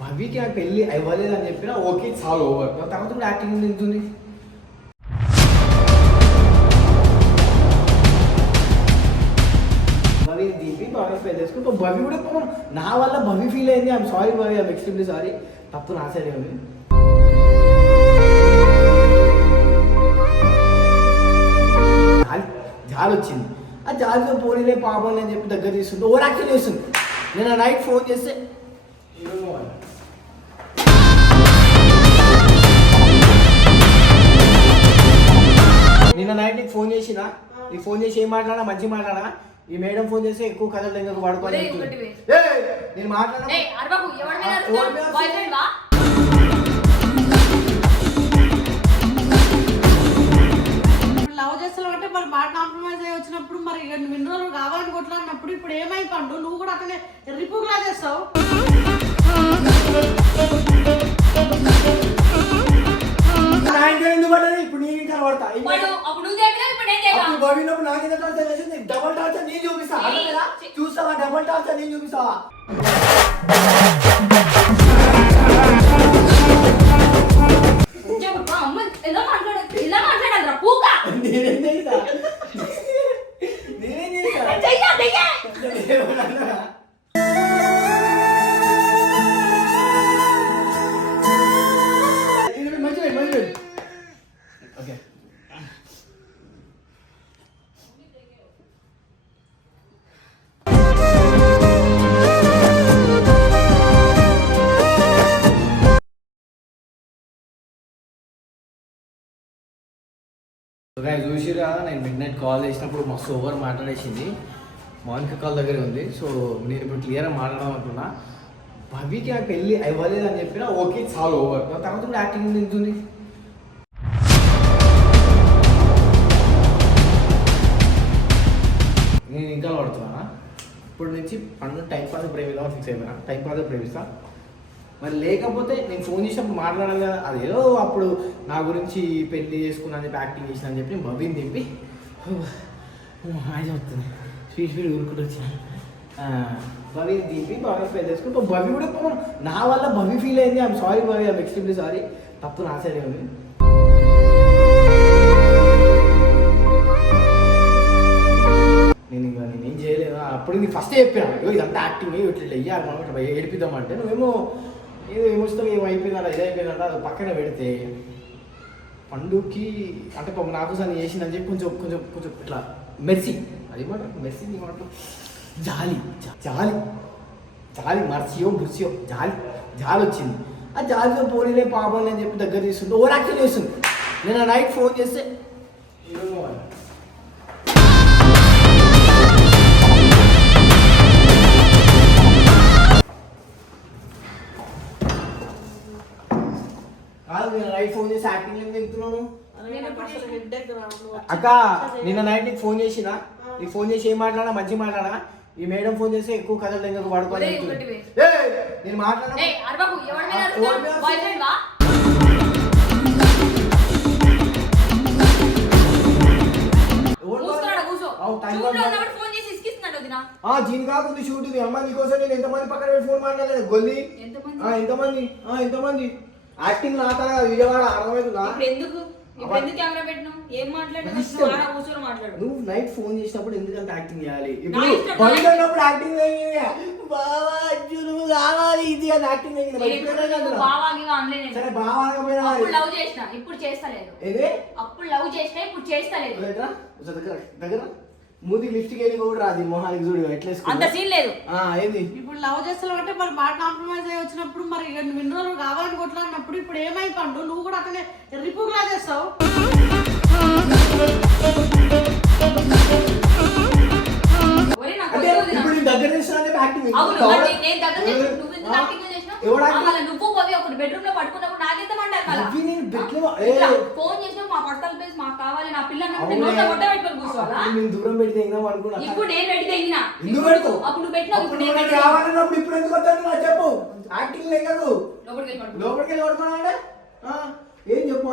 భవికి నాకు పెళ్ళి అవ్వలేదు అని చెప్పినా ఓకే చాలా ఓవర్. తర్వాత కూడా యాక్టింగ్ తింటుంది. భవి దీపి బాగా ఫెయిల్ చేసుకుంటూ భవి కూడా నా వల్ల భవి ఫీల్ అయింది. I'm sorry Bhavi, I'm extremely sorry. తప్పు నా సైడే ఉంది. జాలి వచ్చింది. ఆ జాలితో పోనీలే పాపం అని చెప్పి దగ్గర తీసుకుంటూ ఓవర్ యాక్షన్ చేస్తుంది. నేను నైట్ ఫోన్ చేస్తే నిన్న నైట్ నీకు ఫోన్ చేసినా, నీకు ఫోన్ చేసి ఏం మాట్లాడా, మంచి మాట్లాడా. ఈ మేడం ఫోన్ చేస్తే ఎక్కువ కథలు దగ్గర పడుకోవాలి. నేను మాట్లాడా లవ్ చేస్తావు అంటే మరి మాట కాంప్రమైజ్ అయ్యి వచ్చినప్పుడు మరి ఇన్ని రోజులు కావాలని కొట్లాడినప్పుడు ఇప్పుడు ఏమైపోండు? నువ్వు కూడా అతనే రిపులా చేస్తావు. ఇప్పుడు నేను ఇంకా పడతా పోయినప్పుడు నాకేదో టార్చర్ చేసింది. డబల్ టార్చర్ నేను చూపిస్తా. చూస్తావా? డబల్ టార్చర్ నేను చూపిస్తావా? నేనేం చేస్తా? ఓకే చూసిరా, నేను మిడ్ నైట్ కాల్ చేసినప్పుడు మస్తు ఓవర్ మాట్లాడేసింది. మౌనిక కాల్ దగ్గర ఉంది. సో నేను ఇప్పుడు క్లియర్గా మాట్లాడదాం అనుకున్నా. భవికి నాకు పెళ్ళి అవ్వలేదు అని చెప్పినా ఓకే చాలా ఓవర్. తర్వాత కూడా యాక్టింగ్ తింటుంది. నేను ఇంకా పడుతున్నా. ఇప్పటి నుంచి పండు టైం పాస్ ప్రేమిద్దామని ఫిక్స్ అయిపోయినా. టైం పాస్ ప్రేమిస్తా. మరి లేకపోతే నేను ఫోన్ చేసినప్పుడు మాట్లాడాలి కదా. అదేదో అప్పుడు నా గురించి పెళ్లి చేసుకున్నా అని చెప్పి యాక్టింగ్ చేసిన అని చెప్పి నేను భవిని దింపి ఆయన వస్తుంది స్పీడ్ ఊరుకుంటూ వచ్చిన భవిని దింపి బాగా ఫెయిల్ చేసుకుంటూ భవి కూడా నా వల్ల భవి ఫీల్ అయింది. I'm sorry Bhavi, I'm extremely sorry. తప్పు నా సైడే ఉంది. నేనేం చేయలేదు. అప్పుడు నీ ఫస్ట్ చెప్పాను ఇదంతా యాక్టింగ్ ఇట్లా వెయ్యాలి మనం ఇట్లా ఏడిపిద్దామంటే నువ్వేమో ఏదో ఏమొస్తావు ఏమో అయిపోయిందా ఇది అయిపోయిందంట. అది పక్కన పెడితే పండుకి అంటే నాకు సార్ చేసిందని చెప్పి కొంచెం కొంచెం కొంచెం ఇట్లా మెర్సీ అది మాట మెర్సీ నీ మాట జాలి జాలి జాలి మర్చియో బుర్సియో జాలి జాలి వచ్చింది. ఆ జాలితో పోనీలే పాపం అని చెప్పి దగ్గర తీసుకుంటూ ఓవర్ యాక్షన్ చేస్తుంది. నేను నైట్ ఫోన్ చేస్తే నైట్ ఫోన్ చేసి యాక్టింగ్ ఏం తింటున్నాను అక్క. నిన్న నైట్ నీకు ఫోన్ చేసినా, నీకు ఫోన్ చేసి ఏం మాట్లాడా, మంచి మాట్లాడా. ఈ మేడం ఫోన్ చేస్తే ఎక్కువ కథలు దగ్గర పడుకోవాలి. నేను మాట్లాడా దీని కాకుండా షూట్ ఇది. అమ్మ నీకోసం నేను ఎంతమంది పక్కన ఫోన్ మాట్లాడలేదు గొల్లి. ఎంతమంది యాక్టింగ్ నా తర విజయవాడ అర్థమవుతుందా? నువ్వు నైట్ ఫోన్ చేసినప్పుడు ఎందుకంటే యాక్టింగ్ చేయాలి? ఇప్పుడు పడుకున్నప్పుడు యాక్టింగ్ బావా నువ్వు కావాలి ఇది అని యాక్టింగ్ సరే బాగా దగ్గర మూతి లిఫ్ట్కి వెళ్ళి కూడా రాదు మొహానికి చూడు ఎట్లా అంత సీన్ లేదు. ఏంది ఇప్పుడు లవ్ చేస్తావు అంటే మరి మాట కాంప్రమైజ్ అయ్యి వచ్చినప్పుడు మరి ఇన్ని రోజులు కావాలని కొట్లాడినప్పుడు ఇప్పుడు ఏమైపోండు? నువ్వు కూడా అతనే రిపులా చేస్తావు. దగ్గర నువ్వు ఒకటి బెడ్రూమ్ లో పడుకున్నప్పుడు నాకెంత ఫోన్ చేసిన మా పడతల ప్లేస్ మాకు కావాలి నా పిల్లలు కూర్చోవాలా? దూరం పెడితే అనుకున్నా. ఇప్పుడు నేను పెట్టి తెగినా అప్పుడు చెప్పు యాక్టింగ్ లేదు లోపలికి వెళ్ళి పడుకున్నా ఏం చెప్పు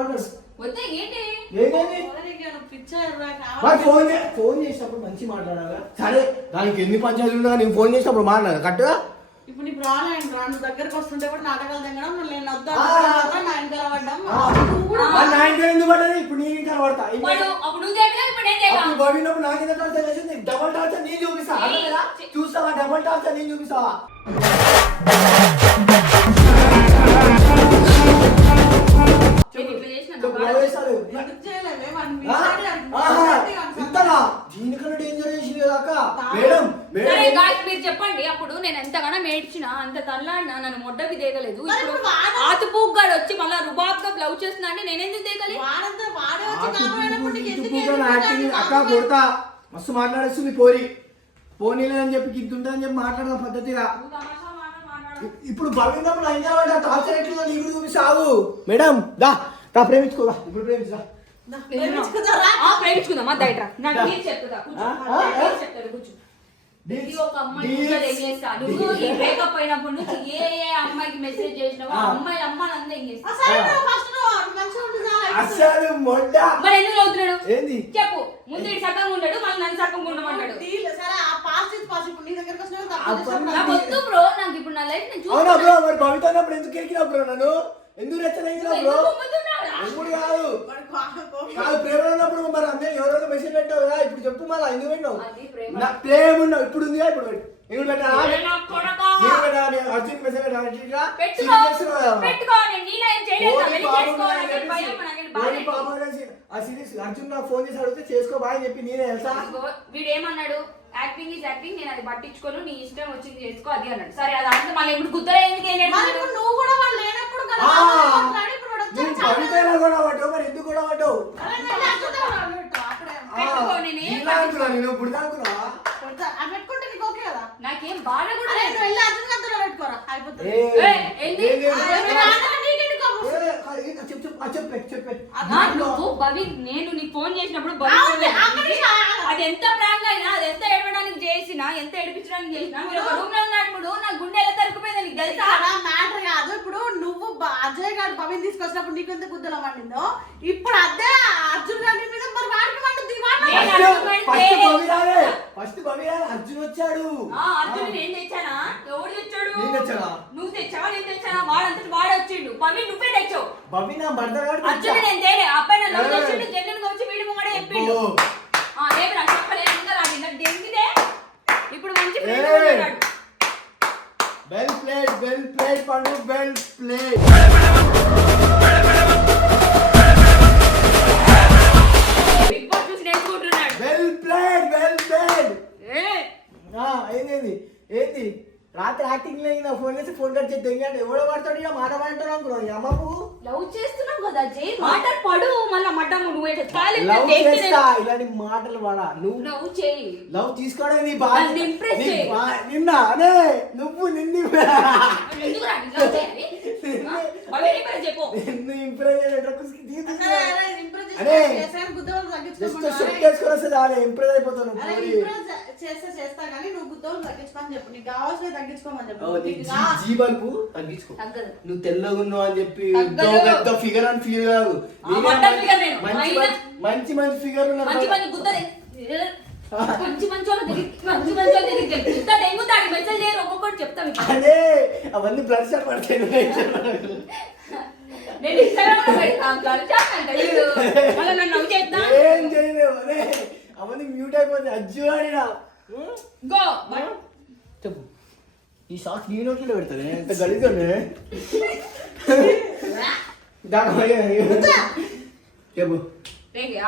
ఫోన్ చేసినప్పుడు మంచి మాట్లాడాలా? సరే దానికి ఎన్ని పంచాయతీలు ఉన్నా నేను ఫోన్ చేసినప్పుడు మాట్లాడాలి కరెక్ట్గా. ఇప్పుడు నీకు రాలేను రా, నువ్వు దగ్గరకు వస్తుంటే కూడా నాటకాలు తెగడం, నువ్వు నేను వద్దా నా వెనకాల పడ్డం. నా ఇంట్లో ఎందుకు పడ్డది? ఇప్పుడు నీ ఇంట్లో పడతా. అప్పుడు నువ్వు చేయలేదు, ఇప్పుడు నేను చేయను. అప్పుడు బవినప్పుడు నాకు ఎంత టార్చర్ చేసింది? డబుల్ టార్చర్ నేను చూపిస్తా. అర్థమైందా? చూస్తావా? డబుల్ టార్చర్ నేను చూపిస్తావా? నేను ఇట్లా చేసిన చెప్పు, బాగా చేస్తాడు. ఎందుకు చేయలేవే? వాడిని ఇంతనా? దీనికన్నా డేంజర్ చేసింది కదా అక్క. మేడం సరే గాయస్ మీరు చెప్పండి, అప్పుడు నేను ఎంతగానో ఏడ్చినా, అంత తల్లాడినా, నన్ను మొడ్డవి దేగలేదు. ఇప్పుడు ఆతుపూగ్గాడు వచ్చి మళ్ళీ రుబాబ్గా బ్లౌజ్ చేస్తున్నా అంటే నేనెందుకు దేగలి? అక్క కొడతా. మస్తు మాట్లాడేస్తుంది పోరి. పోనీలేదని చెప్పి గిద్దుంటుందని చెప్పి మాట్లాడదాం పద్ధతిగా. ఇప్పుడు బలమైనప్పుడు అయినా టార్చర్ ఎట్లా నీకు చూపిస్తావు మేడం. దా దా ప్రేమించుకోదా. ఇప్పుడు ప్రేమించుదా. ప్రేమించుకుందామా? దయట్రా నాకు నేను చెప్తుందా? చెప్తాడు కూర్చో. ఒక అమ్మాయి ఏం చేస్తాను ఈ బ్రేకప్ అయినప్పటి నుంచి ఏ ఏ అమ్మాయికి మెసేజ్ చేసినావో అమ్మాయి అమ్మాయి అంతా ఏం చేస్తాను. అసలు మొడ్డ మరి ఎందుకు అవుతున్నాడు ఏంది చెప్పు. ముందు ఇటు సగంగా ఉన్నాడు, మళ్ళీ నన్ను సగంగా ఉండమంటాడు. నాకు వద్దు బ్రో, నాకు ఇప్పుడు నా లైఫ్ నేను అవునా బ్రో? మరి భవితన్నప్పుడు ఎందుకు ఎక్కినావు బ్రో? నన్ను ఎందుకు రెచ్చనైనా బ్రో? ఎప్పుడు కాదు కాదు ప్రేమ ఉన్నప్పుడు మరి అందరూ ఎవరైనా మెసేజ్ పెట్టావు కదా. ఇప్పుడు చెప్పు మళ్ళీ ఎందుకు పెట్టావు? నా ప్రేమ ఉన్నావు ఇప్పుడు ఉంది కదా. ఇప్పుడు ఎప్పుడు పెట్టాలా? అర్జున్ మెసేజ్ అర్జున్ నాకు ఫోన్ చేసి అడిగితే చేసుకో బాయ్ చెప్పి నేనే తెలుసా. వీడు ఏమన్నాడు? యాక్టింగ్ ఈజ్ యాక్టింగ్, నేను అది పట్టించుకోను, నీ ఇష్టం వచ్చింది చేసుకో అది అన్నాడు. సరే అది అంటే మళ్ళీ ఇప్పుడు గుద్దలే ఎందుకు నువ్వు కూడా వాళ్ళు లేనప్పుడు కూడా పడ్డావు. మరి ఎందుకు కూడా పడ్డావు? నేను బుడదానుకున్నా. నాకేం బాధ కూడా నువ్వు భవి నేను నీకు ఫోన్ చేసినప్పుడు అది ఎంత ప్రాంక్ అయినా, అది ఎంత ఏడవడానికి చేసినా, ఎంత ఏడిపించడానికి చేసినా, మీరు ఒక రూమ్ లో ఉన్నప్పుడు నా గుండె ఎలా తరిగిపోయింది నీకు తెలుసా? మ్యాటర్ కాదు. ఇప్పుడు నువ్వు అజయ్ గారు భవిని తీసుకొచ్చినప్పుడు నీకు ఎంత గుద్దలో పండిందో, ఇప్పుడు అదే అర్జున్ గారి మీద మరి వాడికి పండుద్ది. ఫస్ట్ అర్జున్ వచ్చాడు. అర్జున్ నేను తెచ్చానా? ఎవరు తెచ్చాడు? నువ్వు తెచ్చావా? నేను తెచ్చానా? వాడంతటి వాడే వచ్చిండు. భవి నువ్వే తెచ్చావు. భవి నా భర్త అర్జున్ నేను తేలే. అబ్బాయి నన్ను లవ్ చేసిండు, జెన్యున్ వచ్చి వీడి ముంగడే చెప్పిండు. ఏమిరా చెప్పలేదు ఇంకా రాడి దెంగితే ఇప్పుడు మంచి ఫ్రెండ్ ఉన్నాడు. వెల్ ప్లేడ్ పండు, వెల్ ప్లేడ్. బిగ్ బాస్ చూసి నేర్చుకుంటున్నాడు. Well played. ఏంది రాత్రి యాక్టింగ్ లేదు. ఫోన్ చేసి ఫోన్ కట్ చేస్తే ఎవడో పడతాడు? ఇలా మాట పడతాడు అనుకున్నావు. అమ్మకు లవ్ చేస్తున్నావు కదా జై, మాట పడు మళ్ళా మడ్డము. నువ్వు ఇలాంటి మాటలు పడా. నువ్వు లవ్ చేయి, లవ్ తీసుకోవడం నీ బాధ. నిన్న అనే నువ్వు నిన్ను ఇంప్రెస్ అయిపోతాను. చేస్తా కానీ నువ్వు గుద్దోలు తగ్గించుకోమని చెప్పు. నీకు కావాల్సిన తగ్గించుకోమని చెప్పు. జీవల్పు తగ్గించుకో. నువ్వు తెల్లగా ఉన్నావు అని చెప్పి పెద్ద ఫిగర్ అని ఫీల్ కాదు. మంచి మంచి ఫిగర్ ఉన్నారు. మంచి మంచి మెసేజ్ చేయరు, ఒక్కొక్కటి చెప్తాను. అదే అవన్నీ బ్లడ్ షాట్ పడతాయి. నేను ఏం చేయలేవు. అదే అవన్నీ మ్యూట్ అయిపోతాయి. అజ్జు ఆడినా చెప్పు. ఈ సాక్స్ నీ నోట్లో పెడతానే. ఎంత గడిగానే చెప్పు. నేనేం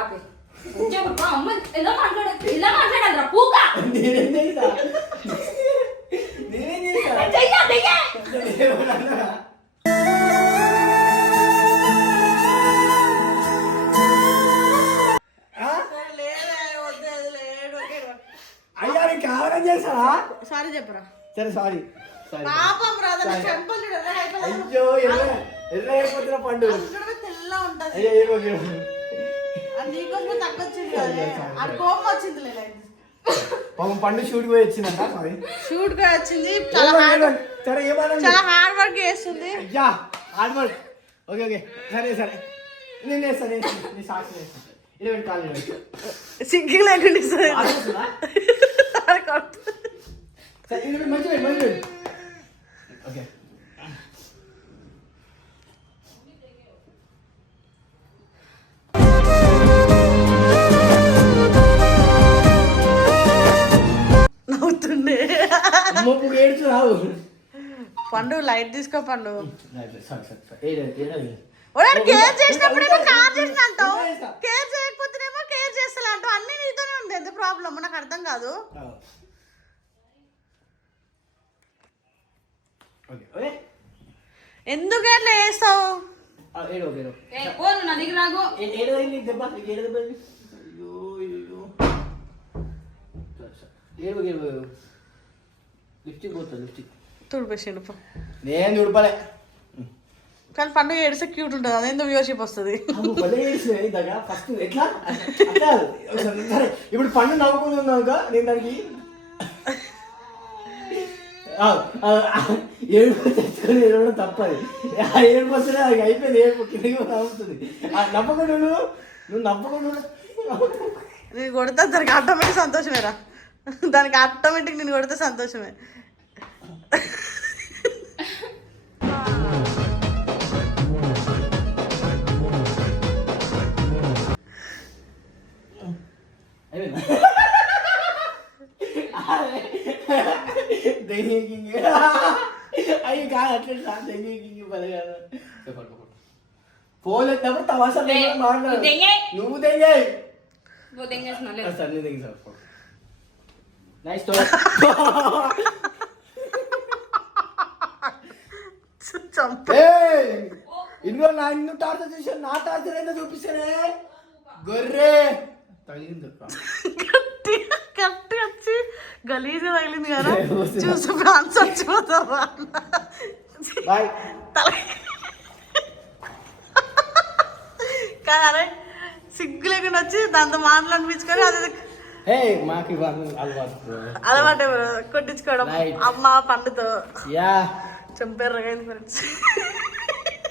చేస్తా? అయ్యా నీకు కావాలని చేస్తారా? సారీ చెప్పరా. సరే సారీ. అయ్యో ఎర్ర అయిపోతున్న పండు తెల్ల ఉంటది. పండు షూట్ పోయి వచ్చిందంట. సారీ షూట్ గా వచ్చింది. సరే ఏమన్నా చాలా హార్డ్ వర్క్ చేస్తుంది. అయ్యా హార్డ్ వర్క్. ఓకే సరే నేను వేస్తాను. నీ సాక్షి వేస్తాను. ఇరవై కాలు సింకింగ్ లేకుండా మంచి ఓకే నవ్వుతుండే అమ్మకు ఏడుచు రావు పండు లైట్ తీసుకో పండు ఏడాది వాడు కేర్ చేసినప్పుడేమో కార్ చేసిన అంటావు కేర్ చేయకపోతేనేమో కేర్ చేస్తలే అంటావు అన్ని నీతోనే ఉంది ఎంత ప్రాబ్లం నాకు అర్థం కాదు ఎందుకు ఎట్లా చేస్తావు నా దగ్గర రాగు. లిప్స్టిక్ పోతుంది లిప్స్టిక్ తుడిపేసిండు నేను తుడపలే కానీ పండుగ ఏడిస్తే క్యూట్ ఉంటుంది అదేందో వ్యూవర్షిప్ వస్తుంది ఫస్ట్ ఎట్లా అట్లా సరే ఇప్పుడు పండు నవ్వుకుంటున్నాక నేను దానికి ఏడుపు తెచ్చుకొని ఏడవడం తప్పది ఆ ఏడుపు వస్తే అది అయిపోయింది ఏడుపు కిందకి నవ్వుతుంది నవ్వకుండా నువ్వు నవ్వకుండా నేను కొడితే దానికి ఆటోమేటిక్ సంతోషమేరా దానికి ఆటోమేటిక్ నేను కొడితే సంతోషమే అయ్యి కాదు అట్లా దెంగేకింగ్ పదగా పోలేటప్పుడు తమాషా మాట్లాడు నువ్వు దెంగే సార్ నేను దెంగి సార్ నైస్ ఇందులో నా ఇన్ను టార్చర్ చేశాను నా టార్చర్ అయినా చూపిస్తానే గొర్రె తగిలింది కరెక్ట్ వచ్చి గలీజ్గా తగిలింది కదా చూసి ఫ్రాన్స్ చచ్చిపోతావా కానీ సిగ్గు లేకుండా వచ్చి దాంతో మాటలు అనిపించుకొని అది మాకు అలవాటు కొట్టించుకోవడం అమ్మ పండుతో చంపారు ఫ్రెండ్స్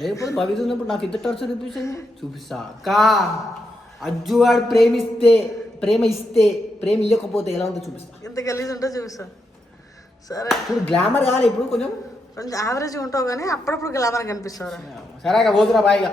లేకపోతే భవిష్యత్తు ఉన్నప్పుడు నాకు ఇంత టార్చర్ చూపిస్తా కా అజ్జు వాడు ప్రేమ ఇస్తే ప్రేమ ఇవ్వకపోతే ఎలా ఉందో చూపిస్తా ఎంత గలీజ్ ఉంటో చూపిస్తా సరే ఇప్పుడు గ్లామర్ కావాలి ఇప్పుడు కొంచెం యావరేజ్ ఉంటావు కానీ అప్పుడప్పుడు గ్లామర్ కనిపిస్తావు సరే పోతురా బాయ్గా